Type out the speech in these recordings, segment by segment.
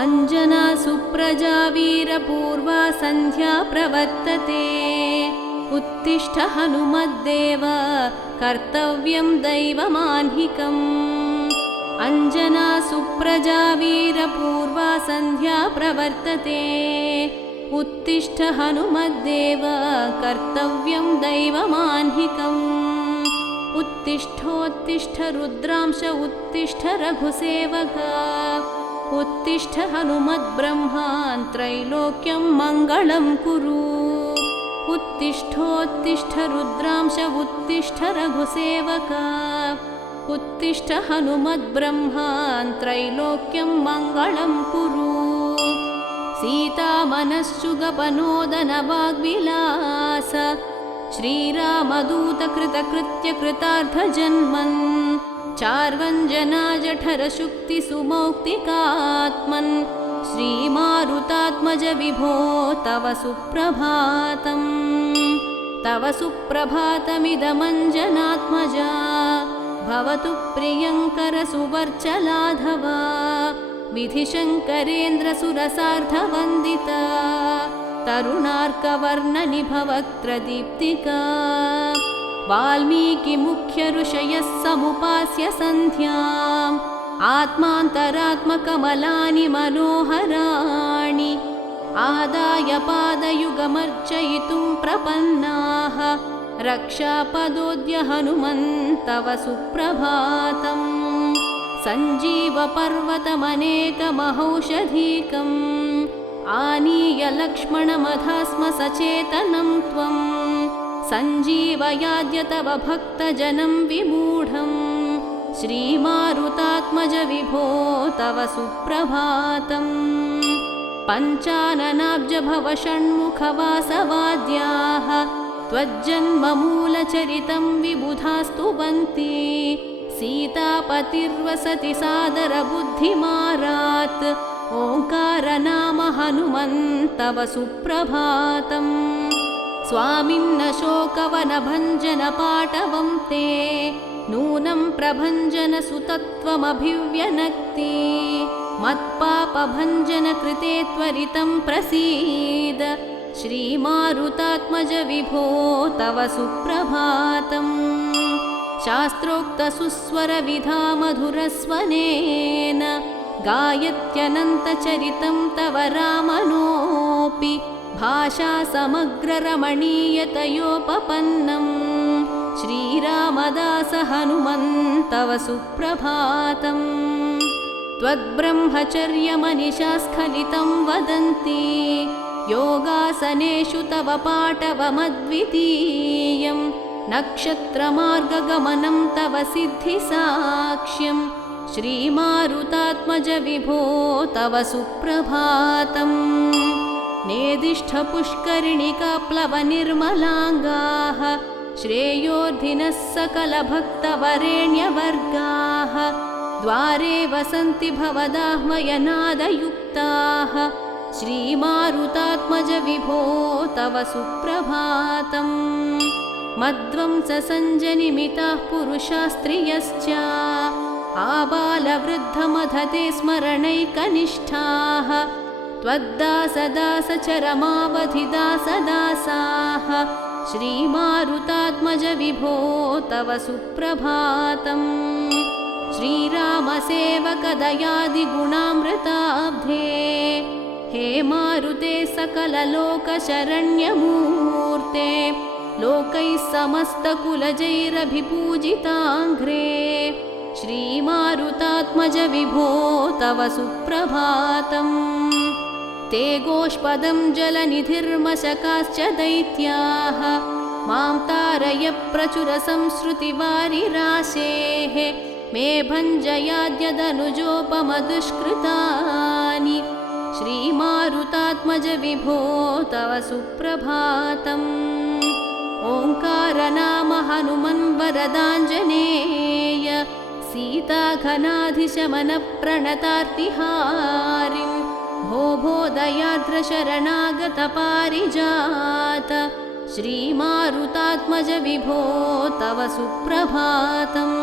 अंजना सुप्रजा वीरपूर्वा सन्ध्या प्रवर्तते उत्तिष्ठ हनुमद्देव कर्तव्यं दैवमाह्निकम् अंजना सुप्रजा वीरपूर्वा सन्ध्या प्रवर्तते उत्तिष्ठ हनुमद्देव कर्तव्यं दैवमाह्निकम् उत्तिष्ठोत्तिष्ठ रुद्रांश उत्तिष्ठ रघुसेवक उत्तिष्ठ हनुमद्ब्रह्मान् त्रैलोक्यं मङ्गलं कुरु उत्तिष्ठोत्तिष्ठ रुद्रांश उत्तिष्ठ रघुसेवक उत्तिष्ठ हनुमद्ब्रह्मान् त्रैलोक्यं मङ्गलं कुरु सीतामनश्चुगपनोदनवाग्विलास श्रीरामदूतकृतकृत्यकृतार्थजन्मन् चार्वञ्जना जठरशुक्तिसुमौक्तिकात्मन् श्रीमारुतात्मज विभो तव सुप्रभातम् तव सुप्रभातमिदमञ्जनात्मजा भवतु प्रियङ्करसुवर्चलाधवा विधिशङ्करेन्द्रसुरसार्धवन्दिता तरुणार्कवर्णनिभवक्त्रदीप्तिका वाल्मीकिमुख्यऋषयः समुपास्य सन्ध्याम् आत्मान्तरात्मकमलानि मनोहराणि आदाय पादयुगमर्चयितुं प्रपन्नाः रक्षापदोद्य हनुमन्तव सुप्रभातम् सञ्जीवपर्वतमनेकमहौषधीकम् आनीय लक्ष्मणमधास्म सचेतनं त्वं सञ्जीवयाद्य तव भक्तजनं विमूढम् श्रीमारुतात्मज विभो तव सुप्रभातम् पञ्चाननाब्जभव षण्मुखवासवाद्याः त्वज्जन्ममूलचरितं विबुधास्तुवन्ति सीतापतिर्वसति सादरबुद्धिमारात् ओङ्कारनाम हनुमन्तव सुप्रभातम् स्वामिन्न शोकवनभञ्जनपाटवं ते नूनं प्रभञ्जनसुतत्वमभिव्यनक्ति मत्पापभञ्जनकृते त्वरितं प्रसीद श्रीमारुतात्मज विभो तव सुप्रभातम् शास्त्रोक्तसुस्वरविधा मधुरस्वनेन गायत्यनन्तचरितं तव रामनोऽपि भाषा समग्ररमणीयतयोपपन्नम् श्रीरामदास हनुमन्तव सुप्रभातम् त्वद्ब्रह्मचर्यमनिशा स्खलितं वदन्ति योगासनेषु तव पाटवमद्वितीयम् नक्षत्रमार्गगमनं तव सिद्धिसाक्ष्यम् श्रीमारुतात्मज विभो तव सुप्रभातम् नेदिष्ठपुष्करिणिकाप्लवनिर्मलाङ्गाः श्रेयोर्धिनः सकलभक्तवरेण्यवर्गाः द्वारे वसन्ति भवदाह्मयनादयुक्ताः श्रीमारुतात्मज विभो तव सुप्रभातम् मध्वंससञ्जनिमिताः पुरुषास्त्रियश्च आबालवृद्धमधते स्मरणैकनिष्ठाः त्वद्दासदासचरमावधिदासदासाः श्रीमारुतात्मज विभो तव सुप्रभातम् श्रीरामसेवकदयादिगुणामृताब्धे हे मारुते सकललोकशरण्यमूर्ते लोकैः समस्तकुलजैरभिपूजिताङ्घ्रे श्रीमारुतात्मज विभो तव सुप्रभातम् ते गोष्पदं जलनिधिर्मशकाश्च दैत्याः मां तारय प्रचुरसंश्रुतिवारिराशेः मे भञ्जयाद्यदनुजोपमदुष्कृतानि श्रीमारुतात्मज विभो तव सुप्रभातम् ओङ्कारनाम हनुमन् वरदाञ्जनेय सीताघनाधिशमनप्रणतार्तिहारिं भो भो दयार्द्रशरणागतपारिजात श्रीमारुतात्मज विभो तव सुप्रभातम्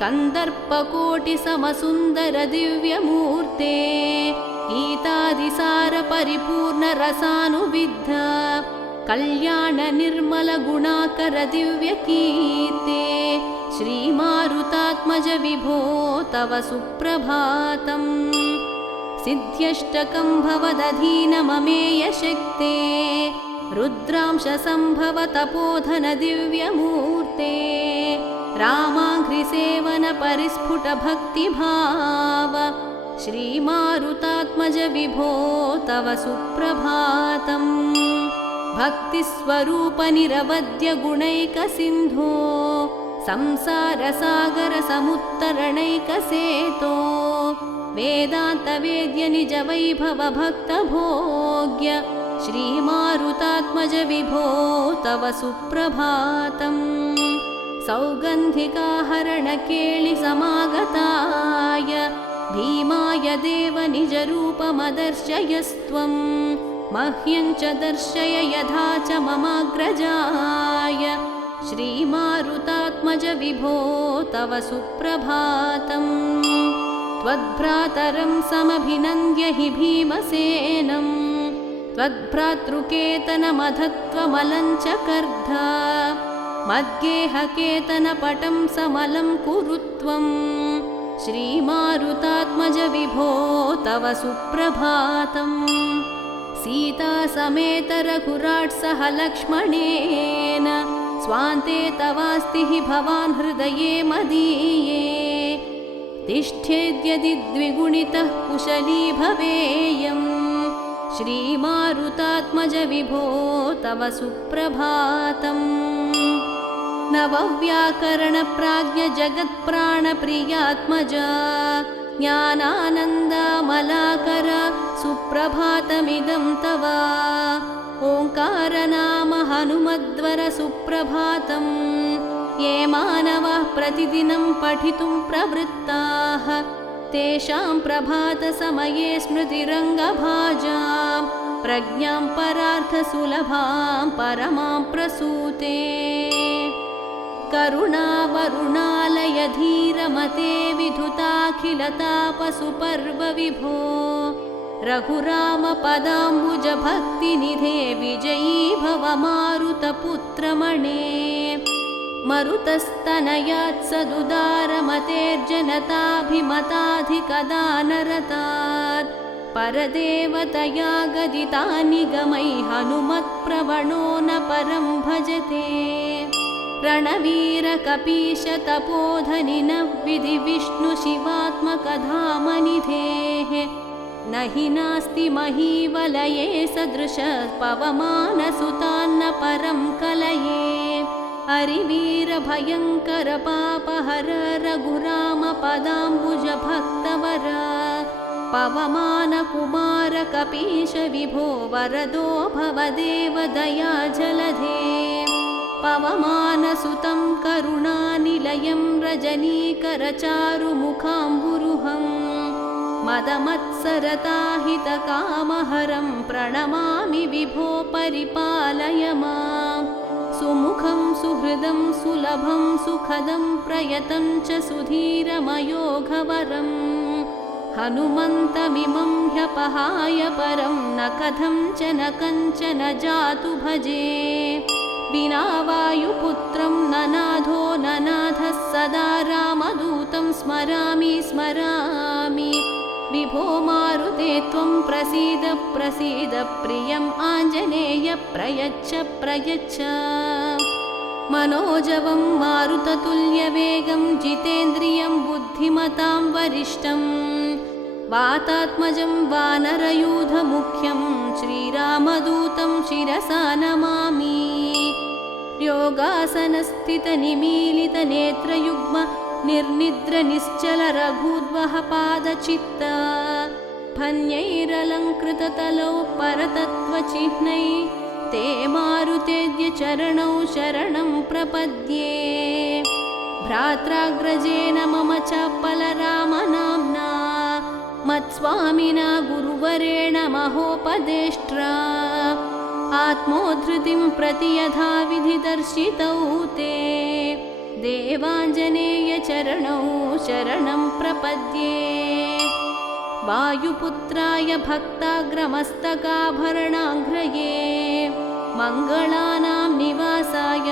कन्दर्पकोटिसमसुन्दरदिव्यमूर्ते गीतादिसारपरिपूर्णरसानुविद्ध कल्याणनिर्मलगुणाकरदिव्यकीर्ते श्रीमारुतात्मज विभो तव सुप्रभातम् सिद्ध्यष्टकं भवदधीनममेयशक्ते रुद्रांशसम्भव तपोधनदिव्यमूर्ते रामाङ्घ्रिसेवनपरिस्फुटभक्तिभाव श्रीमारुतात्मज विभो तव सुप्रभातम् भक्तिस्वरूपनिरवद्यगुणैकसिन्धो संसारसागरसमुत्तरणैकसेतो वेदान्तवेद्यनिजवैभवभक्तभोग्य श्रीमारुतात्मज विभो तव सुप्रभातम् सौगन्धिकाहरणकेळिसमागताय भीमाय देव निजरूपमदर्शयस्त्वं मह्यं च दर्शय यथा च ममाग्रजाय श्रीमारुतात्मज विभो तव सुप्रभातम् त्वद्भ्रातरं समभिनन्द्य हि भीमसेनं त्वद्भ्रातृकेतनमधत्वमलं च कर्ध मद्गेहकेतनपटं समलं कुरु त्वं श्रीमारुतात्मज विभो तव सुप्रभातम् सीतासमेत रघुराट् सह लक्ष्मणेन स्वान्ते तवास्ति हि भवान् हृदये मदीये तिष्ठेद्यदि द्विगुणितः कुशली भवेयम् श्रीमारुतात्मज विभो तव सुप्रभातम् नवव्याकरणप्राज्ञजगत्प्राणप्रियात्मज ज्ञानानन्दमलाकर सुप्रभातमिदं तव ओङ्कारनाम हनुमद्वर सुप्रभातम् ये मानवाः प्रतिदिनं पठितुं प्रवृत्ताः तेषां प्रभातसमये स्मृतिरङ्गभाजां प्रज्ञां परार्थसुलभां परमां प्रसूते करुणावरुणालय धीरमते विधुताखिलतापसुपर्व विभो रघुराम पदाम्बुजभक्तिनिधे विजयी भव मारुतपुत्रमणे मरुतस्तनयात् सदुदारमतेर्जनताभिमताधिकदानरतात् परदेवतया गदितानि गमै हनुमत्प्रवणो न परं भजते रणवीरकपीशतपोधनिनः विधिविष्णुशिवात्मकधामनिधेः न हि नास्ति महीवलये सदृशः पवमानसुतान्न परं कलये हरिवीरभयङ्कर पापहर रघुराम पदाम्बुजभक्तवर पवमानकुमार कपीश विभो वरदो भवदेव दयाजलधे पवमानसुतं करुणानिलयं रजनीकरचारुमुखाम्बुरुहं मदमत्सरताहितकामहरं प्रणमामि विभो परिपालय माम् सुमुखं सुहृदं सुलभं सुखदं प्रयतं च सुधीरमयोघवरम् हनुमन्तमिमं ह्यपहाय परं न कथं च न कञ्चन जातु भजे विना वायुपुत्रं ननाथो ननाथः सदा रामदूतं स्मरामि स्मरामि विभो मारुते त्वं प्रसीद प्रसीद प्रियम् आञ्जनेय प्रयच्छ प्रयच्छ मनोजवं मारुततुल्यवेगं जितेन्द्रियं बुद्धिमतां वरिष्ठं वातात्मजं वानरयूथमुख्यं श्रीरामदूतं शिरसा नमामि योगासनस्थितनिमीलितनेत्रयुग्म निर्निद्रनिश्चल रघूद्वह पादचित्त फन्यैरलङ्कृततलौ परतत्त्वचिह्नै ते मारुतेद्य चरणौ शरणं प्रपद्ये भ्रात्राग्रजेन मम चाप्पलरामनाम्ना मत्स्वामिना गुरुवरेण महोपदेष्ट्रा आत्मोद्धृतिं प्रति यथा विधिदर्शितौ ते देवाञ्जनेय चरणौ शरणं प्रपद्ये वायुपुत्राय भक्ताग्रमस्तकाभरणाङ्घ्रये मङ्गलानां निवासाय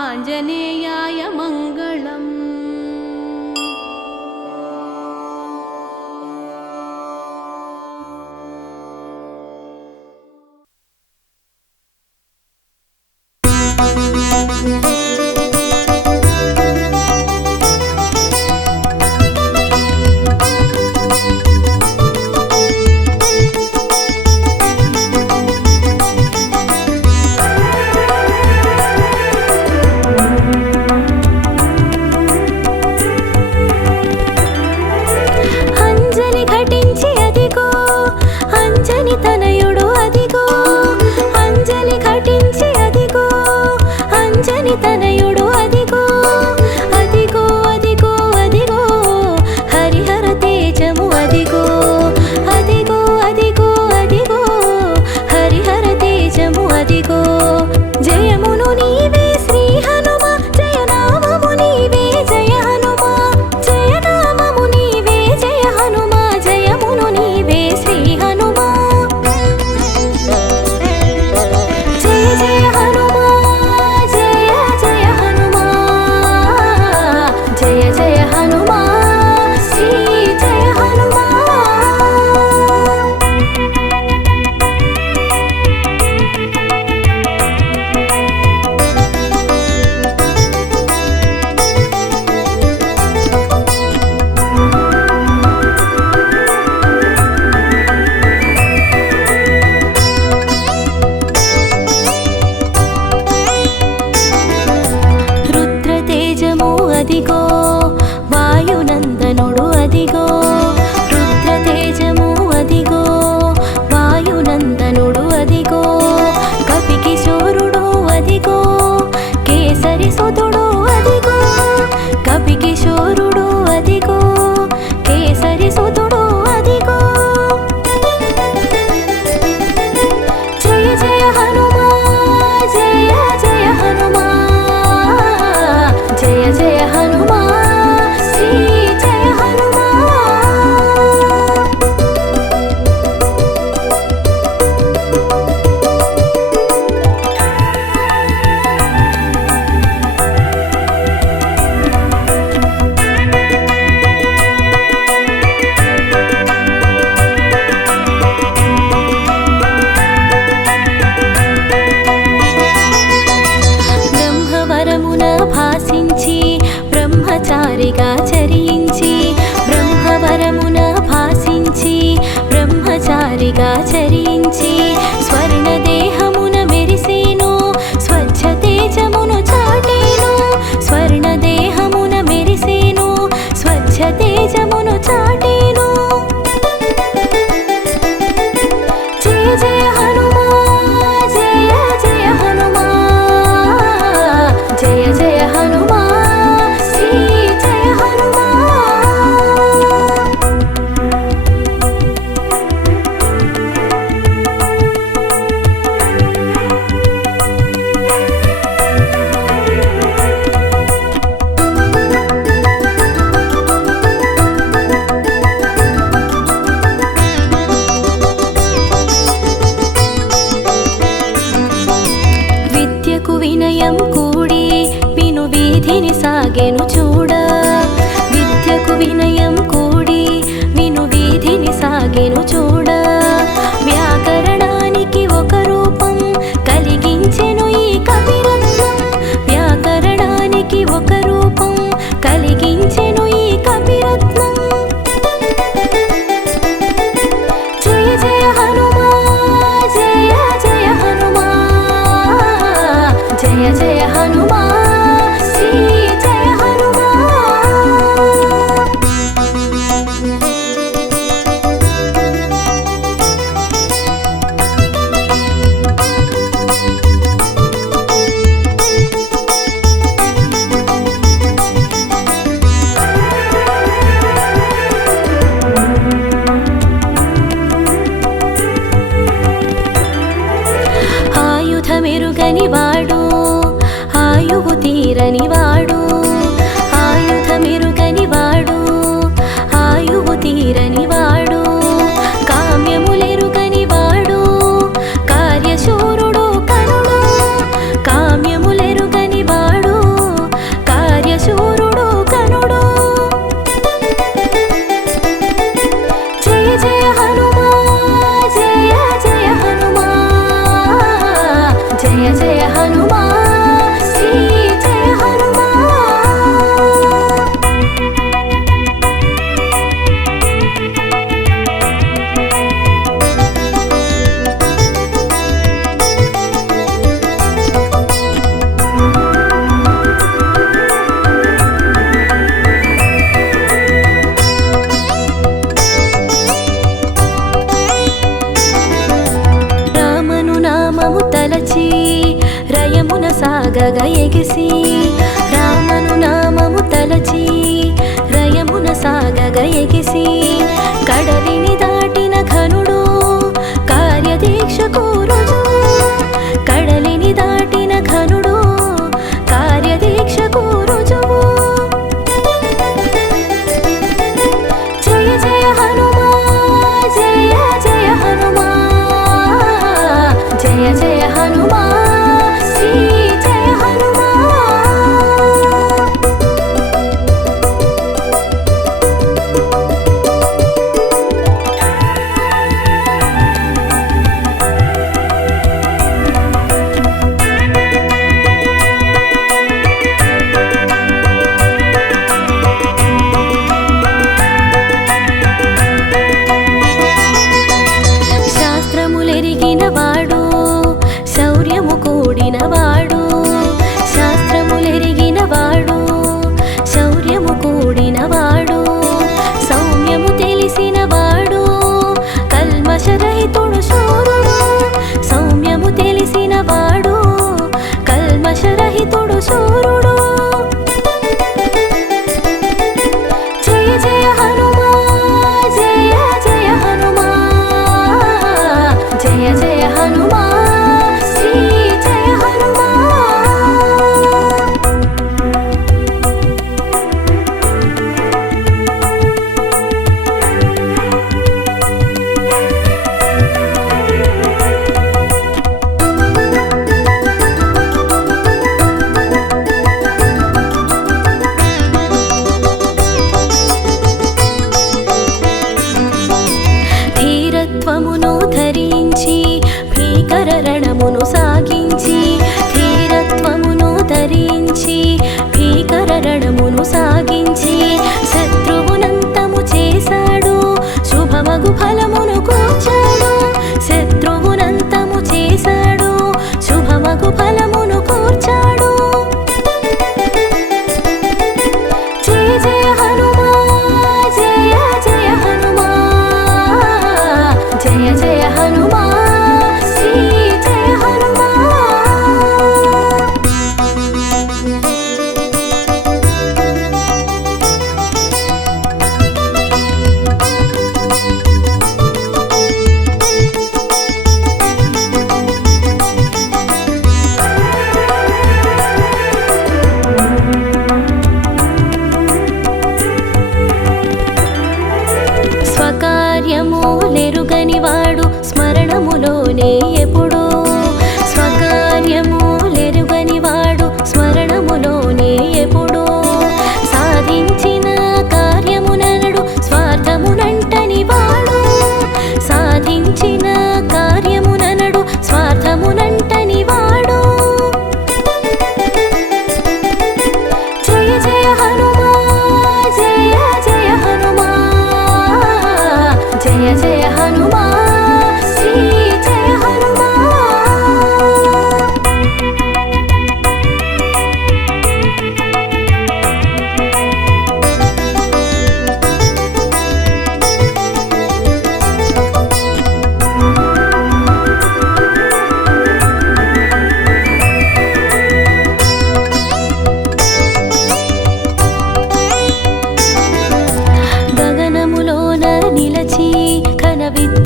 आञ्जनेयाय मङ्गलम्।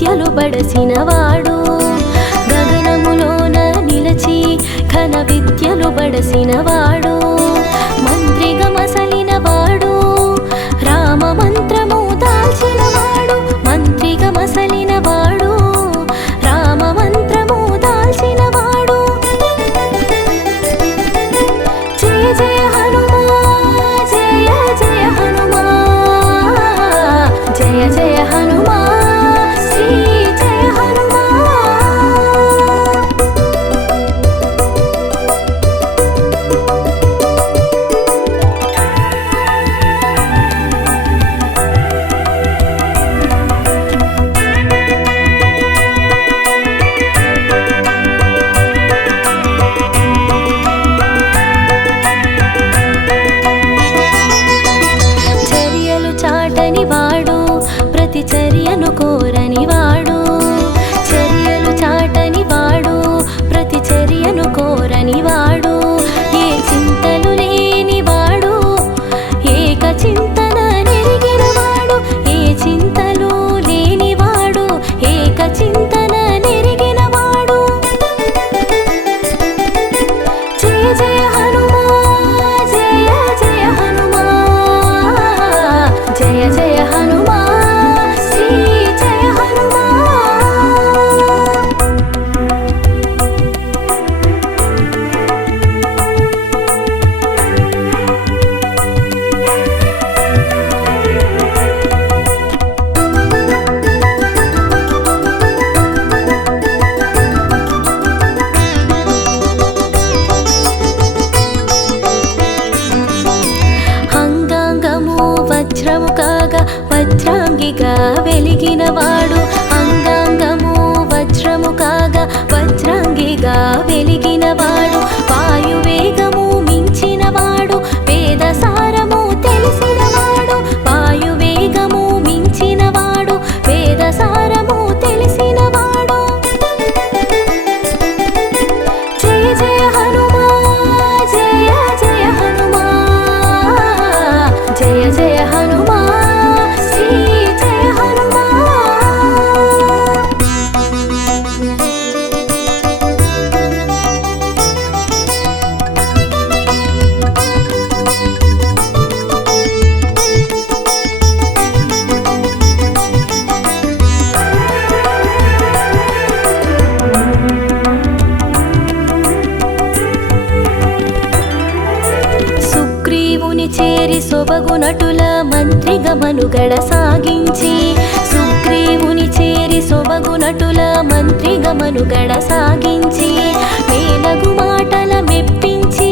విద్యలు బడసినవాడు గగనములోన నిలచి ఘన విద్యలు బడసినవాడు మంత్రిగా మసలినవాడు రామ మంత్రము దాల్చినవాడు మంత్రిగా మసలినవాడు రామ మంత్రము దాల్చినవాడు జయ జయ హనుమా జయ జయ హనుమా జయ జయ హనుమా శ్రీ జయ హనుమా చర్యలు చాటని వాడు ప్రతి చర్యను కోరని వాడు చర్యలు చాటని వాడు ప్రతి చర్యను కోరని వాడు ఏ చింతలు లేని వాడు ఏక చింతన నెరిగిన వాడు ఏ చింతలు లేని వాడు ఏక చింతన నెరిగిన వాడు జయ జయ హనుమా జయ జయ హనుమా జయ జయ హనుమా శ్రీ జయ హనుమా అంగాంగము వజ్రము కాగా వజ్రాంగిగా వెలిగినవాడు అంగాంగము వజ్రము కాగా వజ్రాంగిగా వెలిగినవాడు వాయువేగము మించినవాడు వేద సారము తెలిసినవాడు వాయువేగము మించినవాడు వేద సారము తెలిసినవాడు జయ జయ హనుమా జయ జయ హనుమా జయ జయ హనుమా శ్రీ జయ హనుమా సుగ్రీవుని చేరి సొబగునటుల మంత్రిగా మనుగడ సాగించి సుగ్రీవుని చేరి సొబగునటుల మంత్రిగా మనుగడ సాగించి మేలగు మాటల మెప్పించి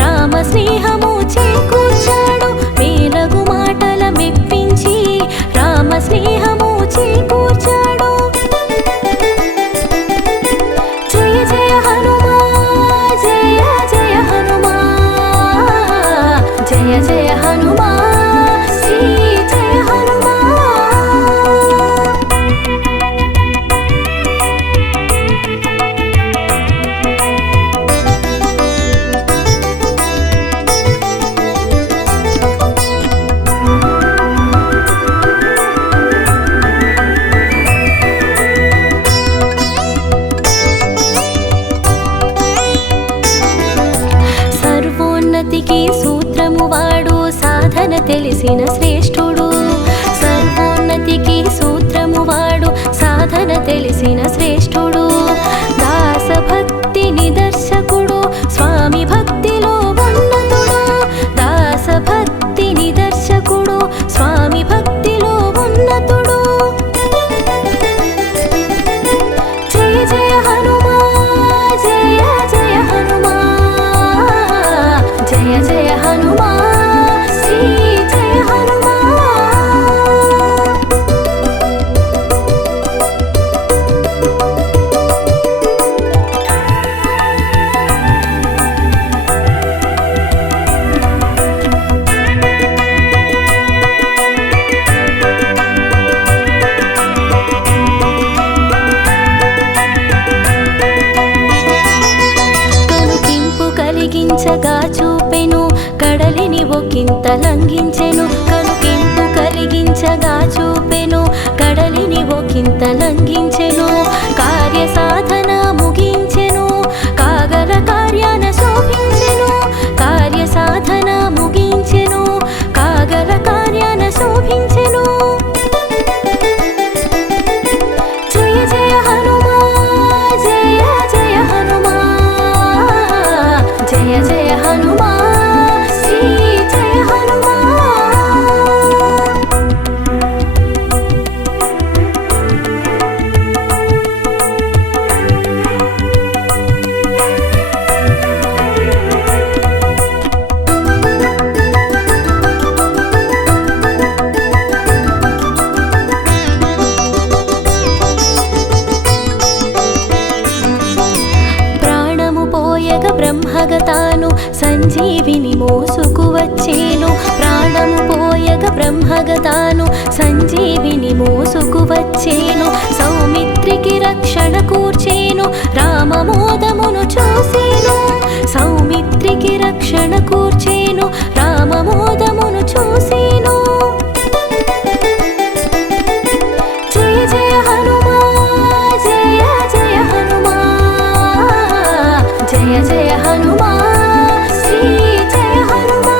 రామ స్నేహము చేకూర్చాడు మేలగు మాటల మెప్పించి రామ స్నేహము చేకూర్చాడు జయ జయ హనుమా జయ జయ హనుమా జయ జయ హనుమా శ్రీ జయ హనుమా సర్వోన్నతికి సూత్రము వాడు సాధన తెలిసిన శ్రేష్ఠుడు సర్వోన్నతికి సూత్రము వాడు సాధన తెలిసిన శ్రేష్ఠుడు దాసభక్తి నిదర్శకుడు స్వామి భక్తిలో ఉన్నతుడు దాసభక్తి నిదర్శకుడు స్వామి భక్తిలో ఉన్నతుడు జయ జయ హనుమా జయ జయ హనుమా జయ జయ హనుమా శ్రీ జయ హనుమా కలిగించగా చూపెను కడలిని ఒకంత లంఘించెను కనుకింపు కలిగించగా చూపెను కడలిని ఒకంత చింతలంఘించెను కార్య సాధన ముగించెను కాగల కార్యాన శోభించెను కార్య సాధన ముగించెను కాగల కార్యాన శోభించెను జయ జయ హనుమా జయ జయ హనుమా జయ జయ హనుమా శ్రీ జయ హనుమా బ్రహ్మగతాను సంజీవిని మోసుకు వచ్చేను ప్రాణము పోయగ బ్రహ్మగతాను సంజీవిని మోసుకు వచ్చేను సౌమిత్రికి రక్షణ కూర్చేను రామమోదమును చూసేను సౌమిత్రికి రక్షణ కూర్చేను రామమోదమును చూసేను జయ జయ హనుమా జయ జయ హనుమా జయ జయ హనుమా శ్రీ జయ హనుమా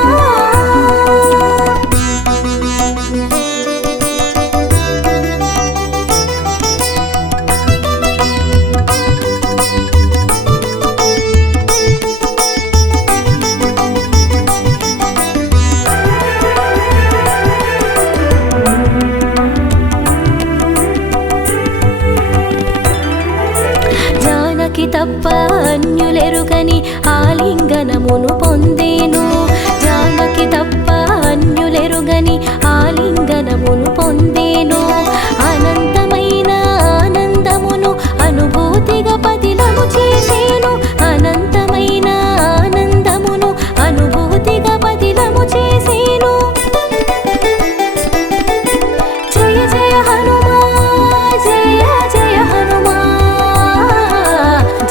జానకి తప్ప అన్యులెరుగని ఆలింగనమును పొందేను జానకి తప్ప అన్యులెరుగని ఆలింగనమును పొందేను అనంతమైన ఆనందమును అనుభూతిగా పదిలము చేసేను అనంతమైన ఆనందమును అనుభూతిగా పదిలము చేసేను జయ జయ హనుమా జయ జయ హనుమా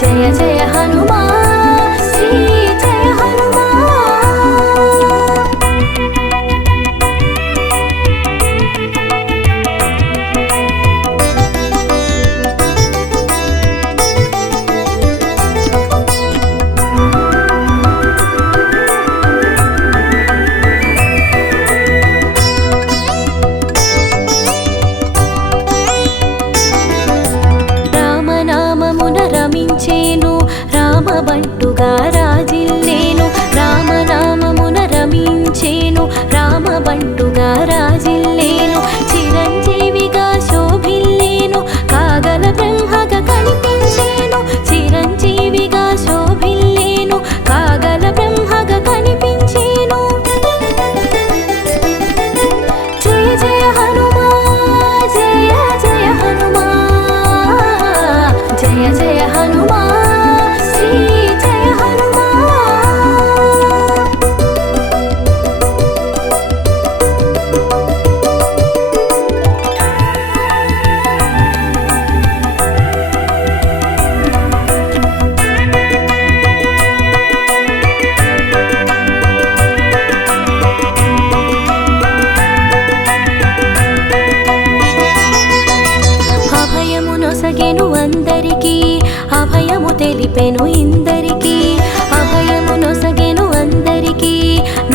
జయ జయ హనుమా శ్రీ జయ హనుమా రామనామమున రమించేను రామబంటుగా రాజిల్లేను రామనామమున రమించేను రామబంటుగా రాజిల్లేను చిరంజీవిగా శోభిల్లేను కాగల బ్రహ్మగా కనిపించేను చిరంజీవిగా శోభిల్లేను కాగల బ్రహ్మగా కనిపించేను జయ జయ హనుమా జయ జయ హనుమా జయ జయ హనుమా శ్రీ జయ హనుమా అభయమునొసగెను అందరికీ అభయము తెలిపెను ఇందరికీ అభయమునొసగెను అందరికీ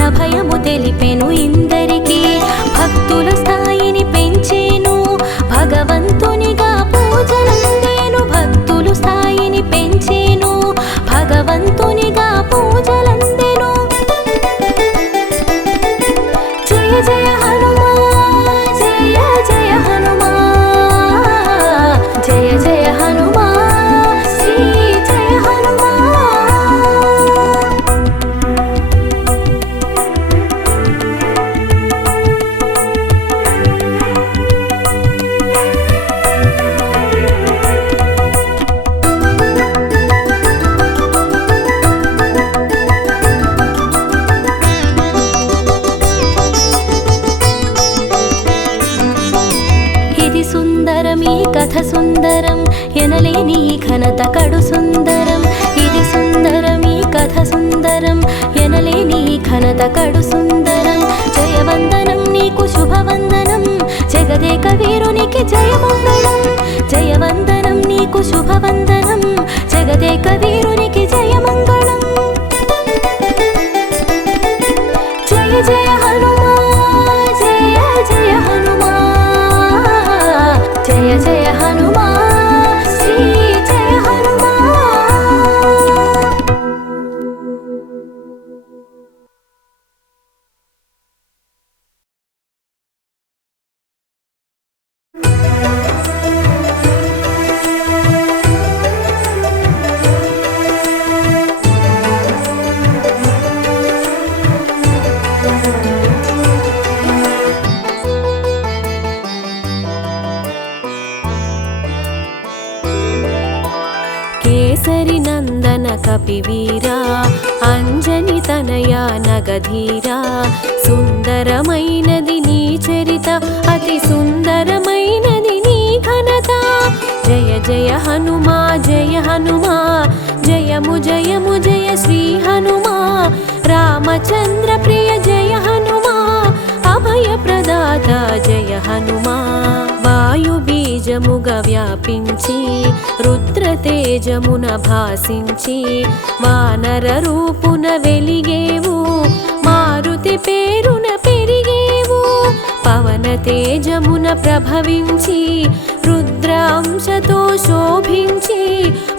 నభయము తెలిపెను ఇందరికీ భక్తుల స్థాయిని పెంచేను భగవంతునిగా పూజలందేను భక్తులు స్థాయిని పెంచేను భగవంతునిగా పూజలందెను జయ జయ హనుమా జయ జయ హనుమా జయ జయ హనుమా శ్రీ జయ హనుమా ఇది సుందరం ఈ కథ సుందరం ఎనలేని ఈ ఘనత కడు సుందరం ఇది సుందరం ఈ కథ సుందరం ఎనలేని ఈ ఘనత కడు సుందరం జయవందనం నీకు శుభవందనం జగ జగదేక వీరునికి జయమంగళం జయవందనం నీకు శుభవందనం జగదేక వీరునికి జయమంగళం జయ జయ హనుమా జయ జయ హనుమా జయ జయ హనుమా శ్రీ జయ హనుమా కేసరి నందన కపివీరా అంజని తనయా నగధీరా సుందరమైనది నీ చరిత అతి సుందరమైనది నీ ఘనత జయ జయ హనుమా జయము జయము జయ శ్రీ హనుమా రామచంద్ర ప్రియ జయ హనుమా అభయ ప్రదాత జయ హనుమా వాయు బీజముగా వ్యాపించి రుద్ర తేజమున భాసించి వానర రూపున వెలిగేవు మారుతి పేరున పెరిగేవు పవన తేజమున ప్రభవించి రుద్రాంశతో శోభించి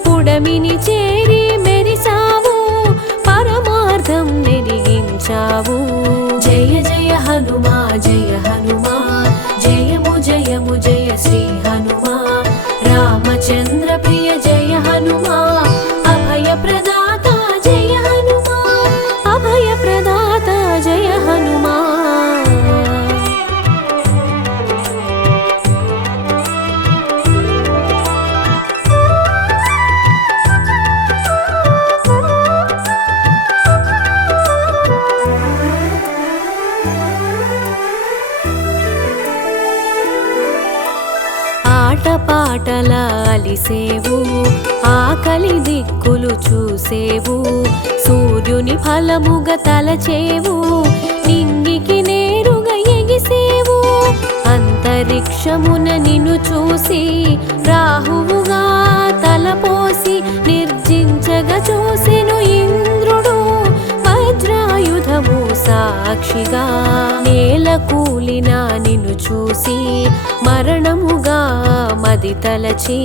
పుడమిని చేరి మెరిసావు పరమార్థం నెరిగించావు జయ జయ హనుమా జయము జయము జయ శ్రీ హనుమా రామచంద్ర ప్రియ జయ హనుమా అభయ ప్రదాత జయ హనుమా అభయ ప్రదాత జయ హనుమా ఆటపాటల అలిసేవు ఆకలి దిక్కులు చూసేవు సూర్యుని ఫలముగా తలచేవు నింగికి నేరుగా ఎగిసేవు అంతరిక్షమున నిన్ను చూసి రాహువుగా తలపోసి నిర్జించగా చూసెను ఇంద్రుడు వజ్రాయుధము సాక్షిగా నేల కూలిన నిన్ను చూసి మరణముగా మది తలచి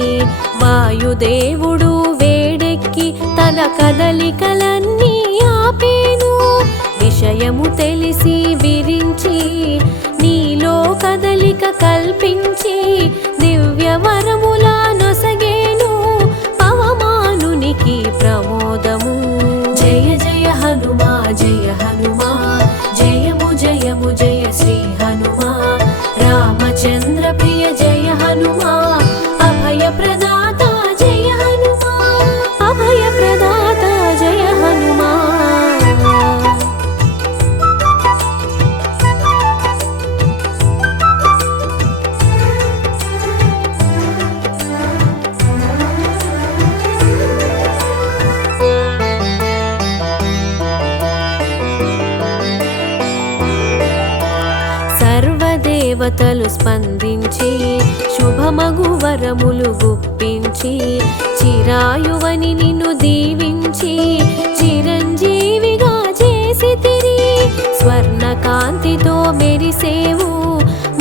వాయుదేవుడు వేడెక్కి తన కదలికలన్నీ ఆపేను విషయము తెలిసి విరించి నీలో కదలిక కల్పించి దివ్య వరములా నొసగేను పవమానునికి ప్రమోదము జయ జయ హనుమా జయము జయము జయ శ్రీ హనుమా రామచంద్ర ప్రియ జయ హనుమా అభయ ప్రదాత జయ హనుమా అభయ ప్రదాత జయ హనుమా దేవతలు స్పందించి శుభమగు వరములు గుప్పించి చిరాయువని నిన్ను దీవించి చిరంజీవిగా చేసితిరి స్వర్ణకాంతితో మెరిసేవు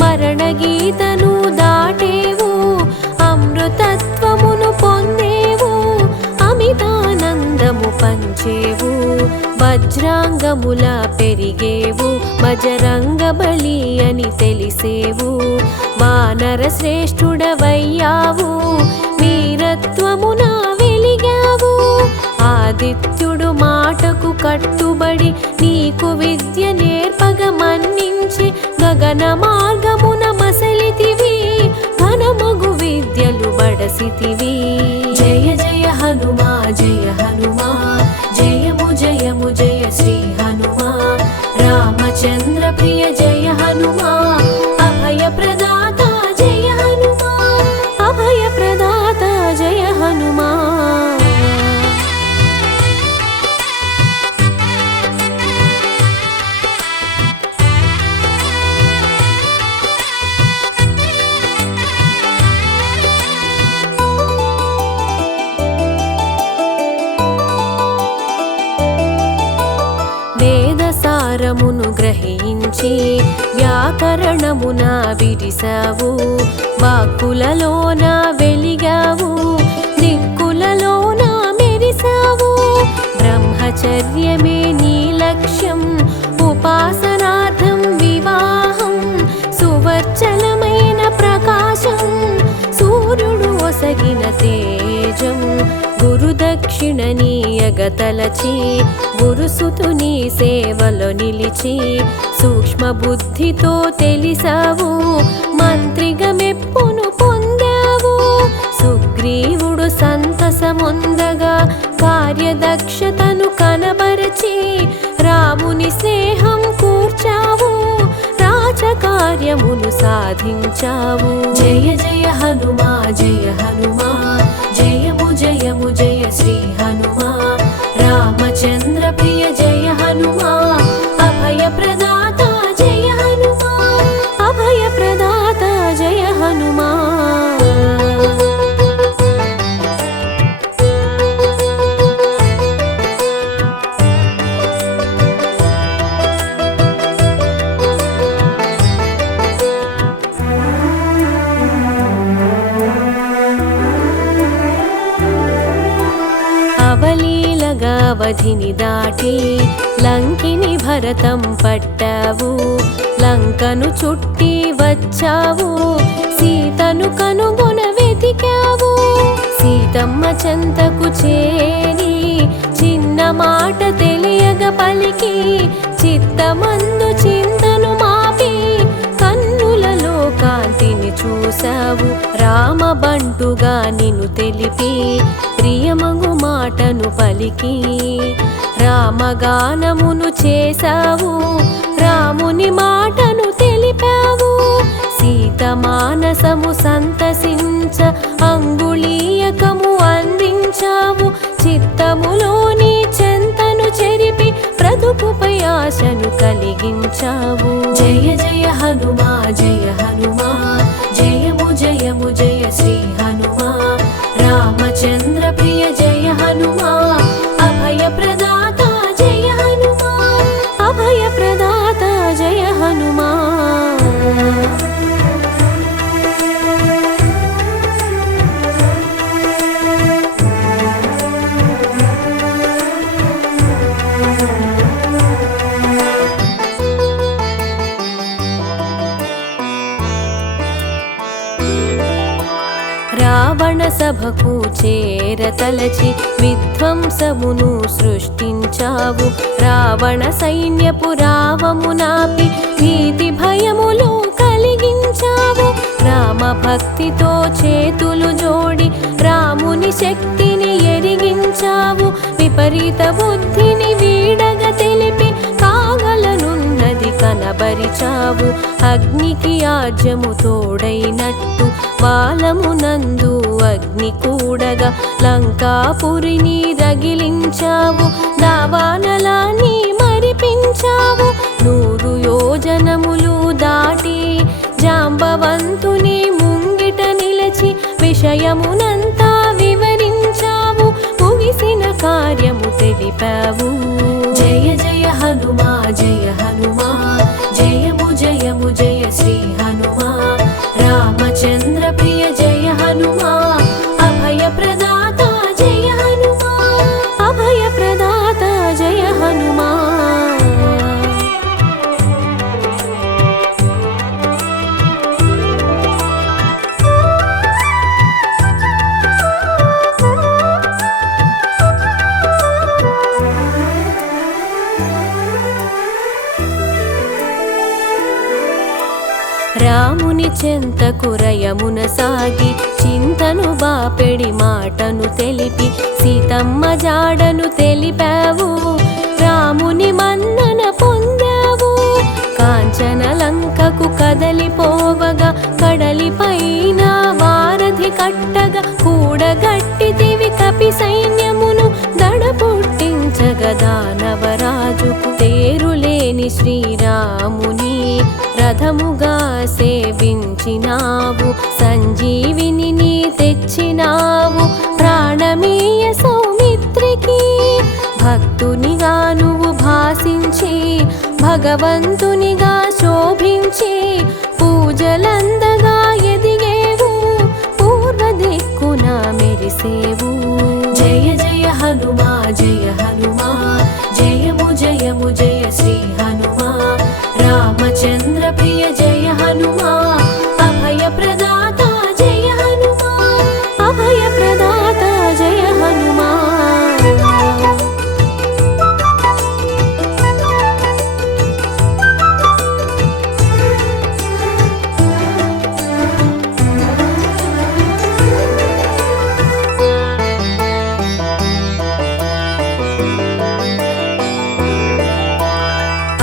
మరణ గీతను దాటేవు అమృతత్వమును పొందేవు అమితానందము పంచేవు వజ్రాంగముల పెరిగేవు బజరంగ బలి అని తెలిసేవు వానర శ్రేష్ఠుడవయ్యావు వీరత్వమున వెలిగావు ఆదిత్యుడు మాటకు కట్టుబడి నీకు విద్య నేర్పగ మన్నించి గగన మార్గమున మసలితివి ఘనమగు విద్యలు బడసితివి జయ జయ హనుమా జయము జయము జయ శ్రీ హనుమా రామచంద్ర ప్రియ జయ హనుమా అభయ ప్రదాత జయ హనుమా అభయ ప్రదాత జయ హనుమా గ్రహించి వ్యాకరణమున విరిసావు వాక్కులలోన వెలిగావు దిక్కులలోన మెరిసావు బ్రహ్మచర్యమే నీ లక్ష్యం ఉపాసనార్థం వివాహం సువర్చలమైన ప్రకాశం సూర్యుడు ఒసగిన తేజం గురుదక్షిణ నీయగతలచి గురుసుతుని సేవలో నిలిచి సూక్ష్మ బుద్ధితో తెలిసావు మంత్రిగా మెప్పును పొందావు సుగ్రీవుడు సంతసముందగా కార్యదక్షతను కనబరచి రాముని స్నేహం కూర్చావు రాజకార్యమును సాధించావు జయ జయ హనుమా జయ హనుమా జయము జయము జయ శ్రీ హనుమా రామచంద్ర ప్రియ జయ హనుమా అభయ ప్రదాత జయ హనుమా అభయ ప్రదాత జయ హనుమా అవలీలగావధిని దాటి లంకిని భరతం పట్టావు లంకను చుట్టి వచ్చావు సీతను కనుగొన వెతికావు సీతమ్మ చెంతకు చేరి చిన్న మాట తెలియగ పలికి చిత్తమందు చింతను మాపి కన్నులలో కాంతిని చూసావు రామబంటుగా నిన్ను తెలిపి ప్రియమగు మాటను పలికి రామగానమును చేసావు రాముని మాటను తెలిపావు సీత మానసము సంతసించ అంగుళీయకము అందించావు చిత్తములోని చెంతను చెరిపి బ్రతుకుపై ఆశను కలిగించావు జయ జయ హనుమా జయ హనుమా జయము జయము జయ శ్రీ హనుమా రామచంద్ర ప్రియ జయ హనుమా అభయ ప్రదాత జయ హనుమా అభయ ప్రదాత జయ హనుమా రావణ సభకు చేరతలచి విధ్వంసమును సృష్టించావు రావణ సైన్యపు రావము నాపి భీతి భయములు కలిగించావు రామ భక్తితో చేతులు జోడి రాముని శక్తిని ఎరిగించావు విపరీత బుద్ధిని వీడగ తెలిపి కాగలనున్నది కనబరిచావు అగ్నికి ఆజ్యము తోడైనట్టు బాలమునందు అగ్ని కూడగా లంకాపురిని రగిలించావు దావానలాన్ని మరిపించావు 100 యోజనములు దాటి జాంబవంతుని ముంగిట నిలచి విషయమునంతా వివరించావు ముగిసిన కార్యము తెలిపావు జయ జయ హనుమా జయ హనుమా జయము జయము జయ శ్రీ హనుమా రామచంద్ర ప్రియ జయ హనుమా అభయ ప్రదాత జయ హనుమా అభయ ప్రదాత జయ హనుమా రాముని చెంతకు రయమున సాగి చింతను బాపెడి మాటను తెలిపి సీతమ్మ జాడను తెలిపావు రాముని మన్నన పొందావు కాంచన లంకకు కదలిపోవగా కడలిపైన వారధి కట్టగా కూడగట్టితివి కపి సైన్యమును దడ పుట్టించగా దానవరాజుకు తేరులేని శ్రీరాముని రథముగా సేవించినావు సంజీవిని తెచ్చినావు ప్రాణమీయ సౌమిత్రికి భక్తునిగా నువ్వు భాసించి భగవద్గీత భగవంతునిగా శోభించి పూజలందగా ఎదిగేవు పూర్వ దిక్కున మెరిసేవు. జయ జయ హనుమా జయ హనుమా జయము జయము జయ శ్రీ హనుమా రామచంద్ర ప్రియ జయ హనుమా అభయ ప్రదాత జయ హనుమా అభయ ప్రదాత జయ హనుమా.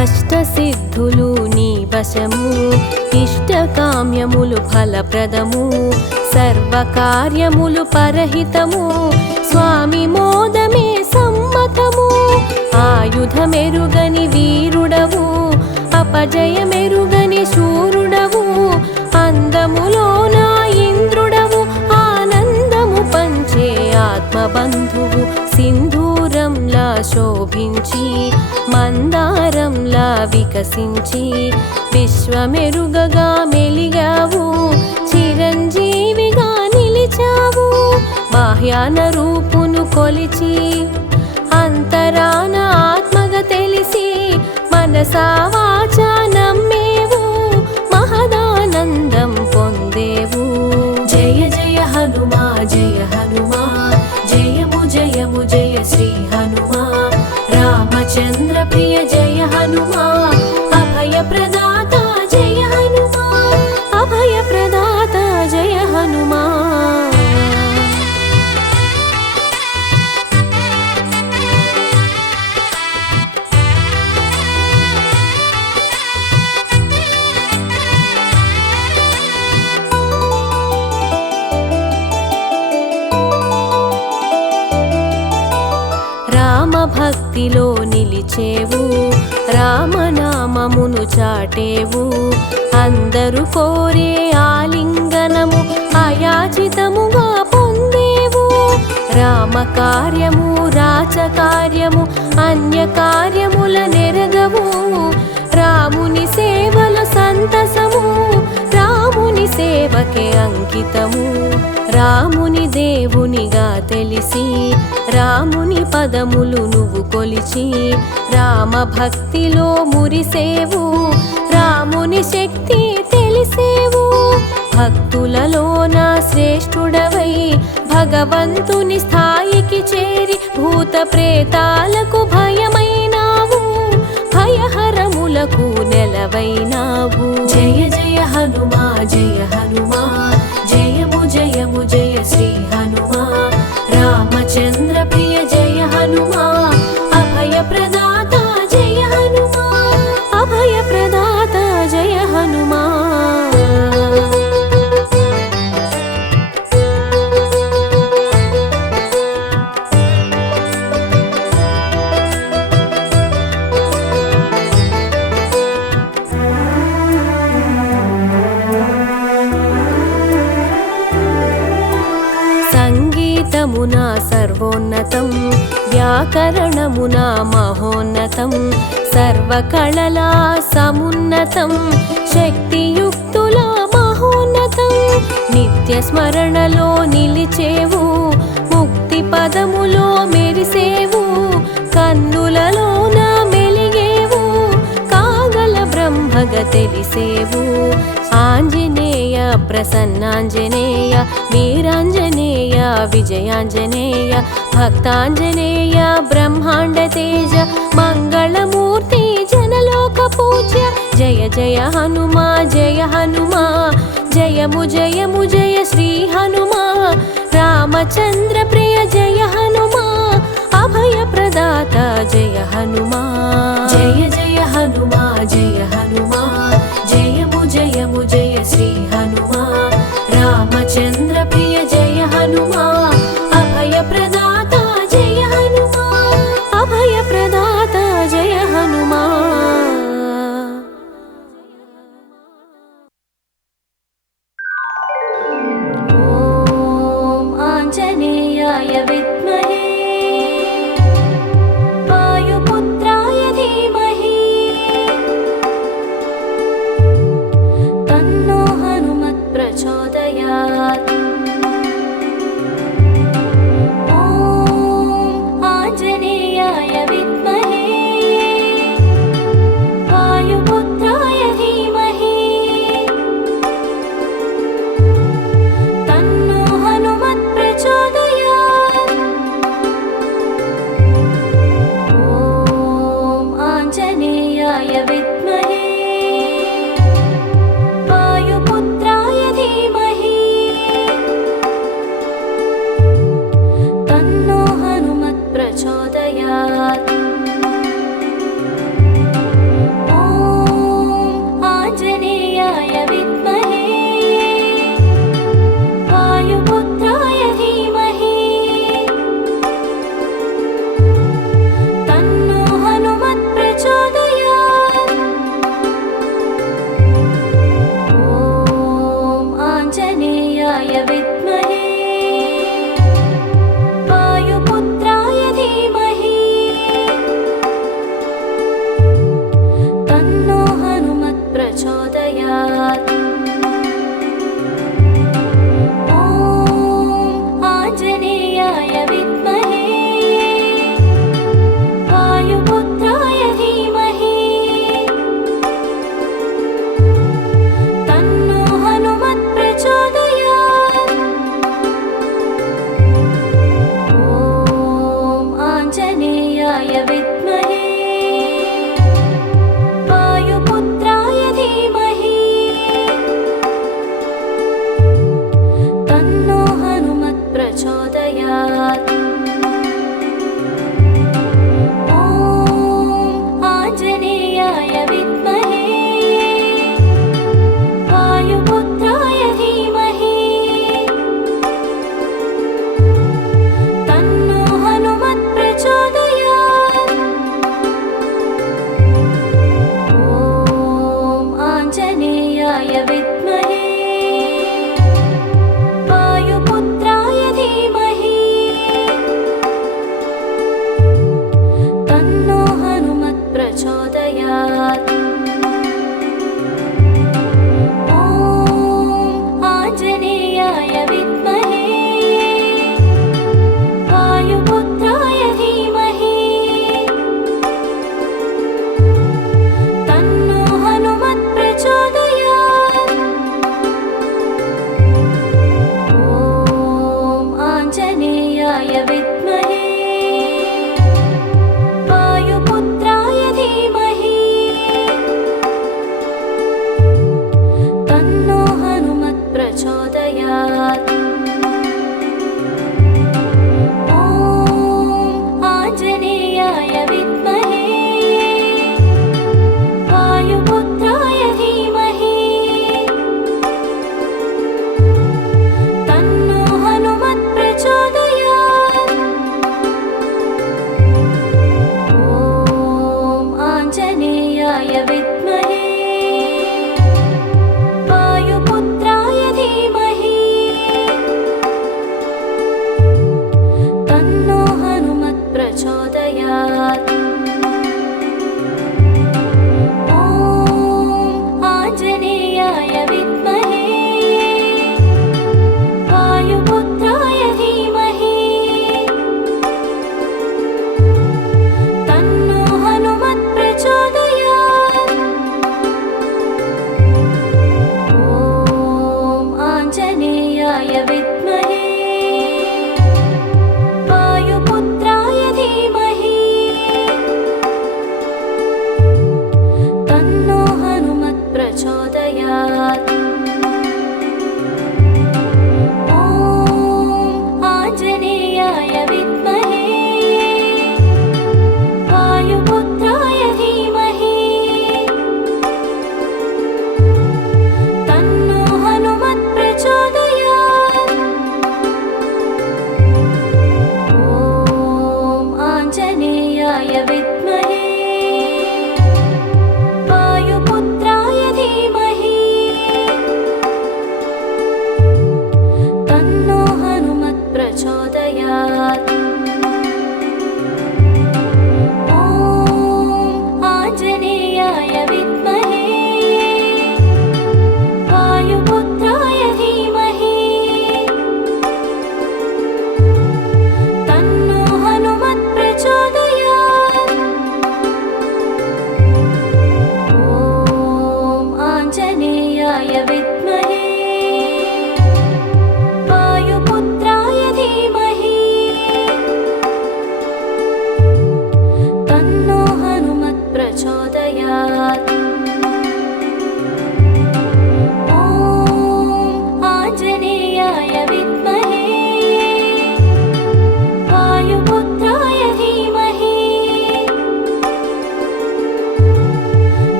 అష్టసిద్ధులు నీ వశము ఇష్టకామ్యములు ఫలప్రదము సర్వకార్యములు పరహితము స్వామి మోదమే సమ్మతము. ఆయుధమెరుగని వీరుడవు అపజయమెరుగని శూరుడవు అందములో నా ఇంద్రుడవు ఆనందము పంచే ఆత్మబంధువు సింధూరంలా శోభించి మందారంలా వికసించి విశ్వమెరుగగా మెలిగావు చిరంజీవిగా నిలిచావు. బాహ్యాన రూపును కొలిచి అంతరాన ఆత్మగా తెలిసి మనసా వాచా నమ్మేవు మహదానందం పొందేవు. జయ జయ హనుమా జయ హనుమా జయము జయము జయ శ్రీ హనుమా రామచంద్ర ప్రియ జయ హనుమా అభయ ప్రదాత జయ హనుమా అభయ ప్రదాత జయ హనుమా. రామభక్తిలో నిలిచేవు రామనామమును చాటేవు అందరూ కోరే ఆలింగనము అయాచితముగా పొందేవు. రామకార్యము రాచకార్యము అన్యకార్యముల నెరగవు రాముని సేవల సంతసము రాముని సేవకే అంకితము. రాముని దేవునిగా తెలిసి రాముని పదములు నువ్వు కొలిచి రామ భక్తిలో మురిసేవు రాముని శక్తి తెలిసేవు. భక్తులలో నా శ్రేష్ఠుడవై భగవంతుని స్థాయికి చేరి భూత ప్రేతాలకు భయమైనావు భయహరములకు నెలవైనావు. జయ జయ హనుమా జయ హనుమా జయము జయము జయ శ్రీ హనుమా రామచంద్ర ప్రియ జయ హనుమా అభయ ప్రదాత జయ హనుమా అభయ ప్రదాత జయ హనుమా. సంగీతమునా సర్వోన్నతం వ్యాకరణమునా మహోన్నతం సర్వకళలా సమున్నతం శక్తియుక్తుల మహోన్నతం. నిత్య స్మరణలో నిలిచేవు ముక్తి పదములో మెరిసేవు కన్నులలోన మెలిగేవు కాగల బ్రహ్మగ తెలిసేవు. ఆంజనేయ ప్రసన్నాంజనేయ వీరాంజనేయ విజయాంజనేయ భక్తాంజనేయ బ్రహ్మాండ తేజ మంగళమూర్తి జనలోక పూజ్య. జయ జయ హనుమా జయ హనుమా జయము జయము జయ శ్రీ హనుమా రామచంద్ర